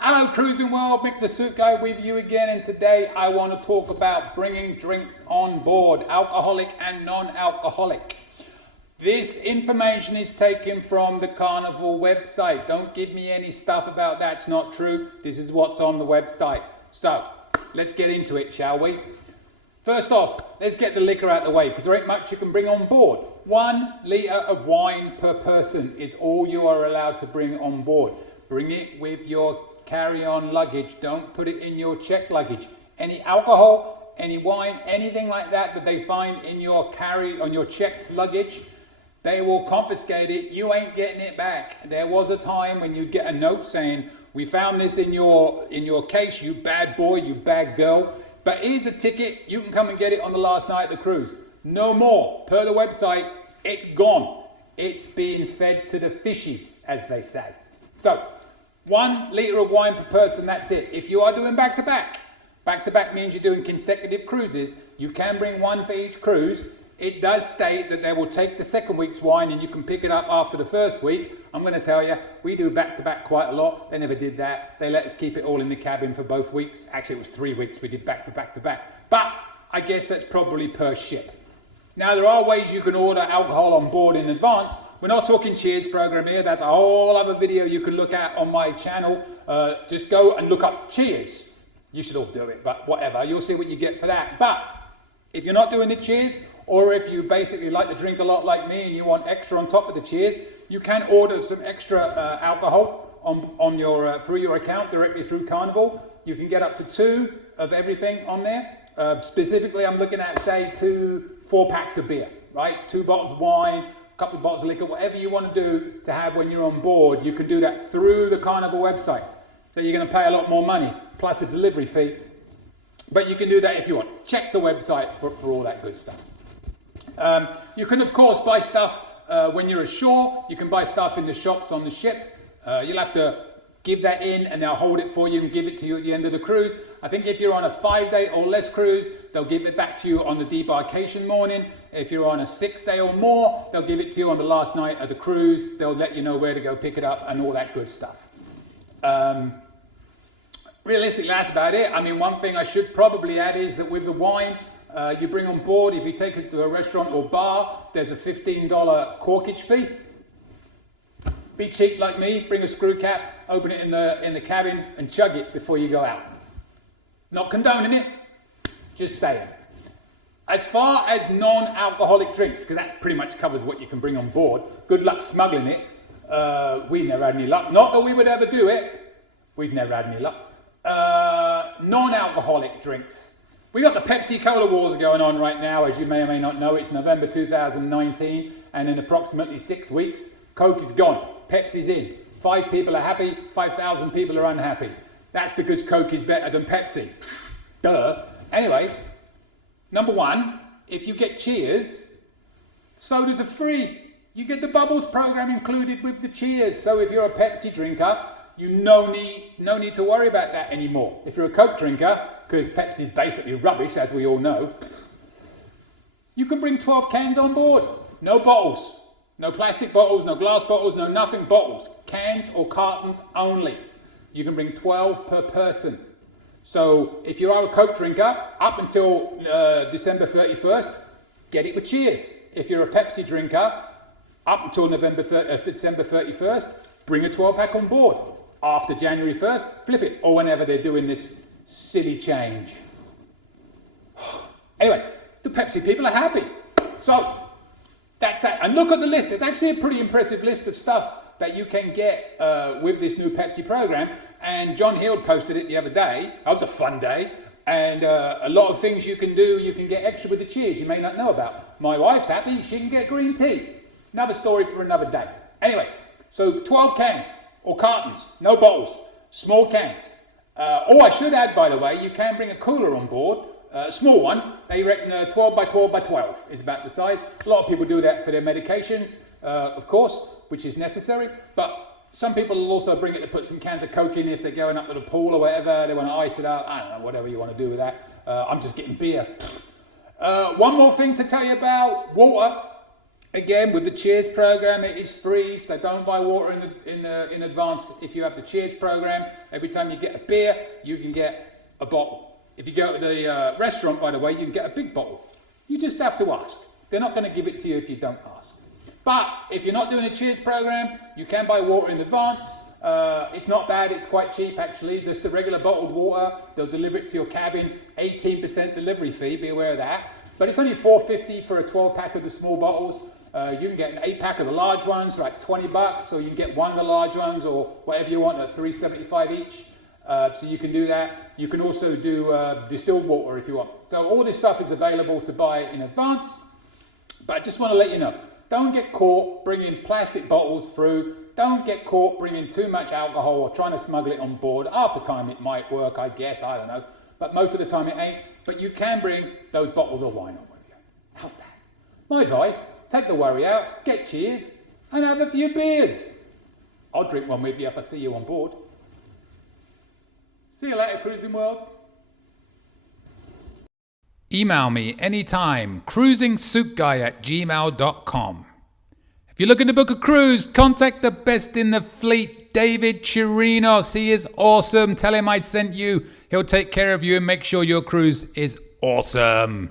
Hello cruising world, Mick the Suit Guy with you again, and today I want to talk about bringing drinks on board, alcoholic and non-alcoholic. This information is taken from the Carnival website. Don't give me any stuff about that's not true. This is what's on the website. So, let's get into it, shall we? First off, let's get the liquor out of the way because there ain't much you can bring on board. 1 litre of wine per person is all you are allowed to bring on board. Bring it with your carry-on luggage. Don't put it in your checked luggage. Any alcohol, any wine, anything like that that they find in your checked luggage, they will confiscate it. You ain't getting it back. There was a time when you'd get a note saying, "We found this in your case, you bad boy, you bad girl. But here's a ticket. You can come and get it on the last night of the cruise." No more. Per the website, it's gone. It's being fed to the fishies, as they say. So, 1 litre of wine per person, that's it. If you are doing back-to-back, back-to-back means you're doing consecutive cruises, you can bring one for each cruise. It does state that they will take the second week's wine and you can pick it up after the first week. I'm going to tell you, we do back-to-back quite a lot. They never did that. They let us keep it all in the cabin for both weeks. Actually, it was 3 weeks we did back-to-back-to-back. But I guess that's probably per ship. Now, there are ways you can order alcohol on board in advance. We're not talking Cheers program here. That's a whole other video you can look at on my channel. Just go and look up Cheers. You should all do it, but whatever. You'll see what you get for that. But if you're not doing the Cheers, or if you basically like to drink a lot like me and you want extra on top of the Cheers, you can order some extra alcohol on your through your account directly through Carnival. You can get up to 2 of everything on there. Specifically, I'm looking at, say, 2 4-packs of beer, right? 2 bottles of wine, a couple of bottles of liquor, whatever you want to do to have when you're on board. You can do that through the Carnival website. So you're going to pay a lot more money, plus a delivery fee. But you can do that if you want. Check the website for all that good stuff. You can, of course, buy stuff when you're ashore. You can buy stuff in the shops on the ship. You'll have to give that in and they'll hold it for you and give it to you at the end of the cruise. I think if you're on a 5-day or less cruise, they'll give it back to you on the debarkation morning. If you're on a 6-day or more, they'll give it to you on the last night of the cruise. They'll let you know where to go pick it up and all that good stuff. Realistically, that's about it. I mean, one thing I should probably add is that with the wine you bring on board, if you take it to a restaurant or bar, there's a $15 corkage fee. Be cheap like me, bring a screw cap, open it in the cabin and chug it before you go out. Not condoning it, just saying. As far as non-alcoholic drinks, because that pretty much covers what you can bring on board, good luck smuggling it. We never had any luck. Not that we would ever do it. We've never had any luck. Non-alcoholic drinks. We got the Pepsi Cola wars going on right now, as you may or may not know. It's November 2019, and in approximately 6 weeks, Coke is gone. Pepsi's in. 5 people are happy, 5,000 people are unhappy. That's because Coke is better than Pepsi. Duh. Anyway, number 1, if you get Cheers, sodas are free. You get the Bubbles program included with the Cheers. So if you're a Pepsi drinker, you no need to worry about that anymore. If you're a Coke drinker, because Pepsi's basically rubbish, as we all know, you can bring 12 cans on board. No bottles. No plastic bottles, no glass bottles, no nothing bottles. Cans or cartons only. You can bring 12 per person. So if you are a Coke drinker, up until December 31st, get it with Cheers. If you're a Pepsi drinker, up until December 31st, bring a 12-pack on board. After January 1st, flip it, or whenever they're doing this silly change. Anyway, the Pepsi people are happy. So, that's that. And look at the list. It's actually a pretty impressive list of stuff that you can get with this new Pepsi program. And John Hill posted it the other day. That was a fun day. And a lot of things you can do, you can get extra with the Cheers you may not know about. My wife's happy. She can get green tea. Another story for another day. Anyway, so 12 cans or cartons. No bottles. Small cans. Oh, I should add, by the way, you can bring a cooler on board. A small one, they reckon 12 by 12 by 12 is about the size. A lot of people do that for their medications, of course, which is necessary. But some people will also bring it to put some cans of Coke in if they're going up to the pool or whatever. They want to ice it up. I don't know, whatever you want to do with that. I'm just getting beer. One more thing to tell you about water. Again, with the Cheers program, it is free, so don't buy water in advance. If you have the Cheers program, every time you get a beer, you can get a bottle. If you go to the restaurant, by the way, you can get a big bottle. You just have to ask. They're not going to give it to you if you don't ask. But if you're not doing a Cheers program, you can buy water in advance. It's not bad, it's quite cheap actually. Just the regular bottled water, they'll deliver it to your cabin, 18% delivery fee, be aware of that. But it's only $4.50 for a 12 pack of the small bottles. You can get an 8 pack of the large ones for like $20, or you can get one of the large ones or whatever you want at $3.75 each. So you can do that. You can also do distilled water if you want. So all this stuff is available to buy in advance. But I just want to let you know, don't get caught bringing plastic bottles through. Don't get caught bringing too much alcohol or trying to smuggle it on board. Half the time it might work, I guess, I don't know. But most of the time it ain't. But you can bring those bottles of wine on with you. How's that? My advice, take the worry out, get Cheers, and have a few beers. I'll drink one with you if I see you on board. See you later, Cruising World. Email me anytime, cruisingsuitguy@gmail.com. If you're looking to book a cruise, contact the best in the fleet, David Chirinos. He is awesome. Tell him I sent you. He'll take care of you and make sure your cruise is awesome.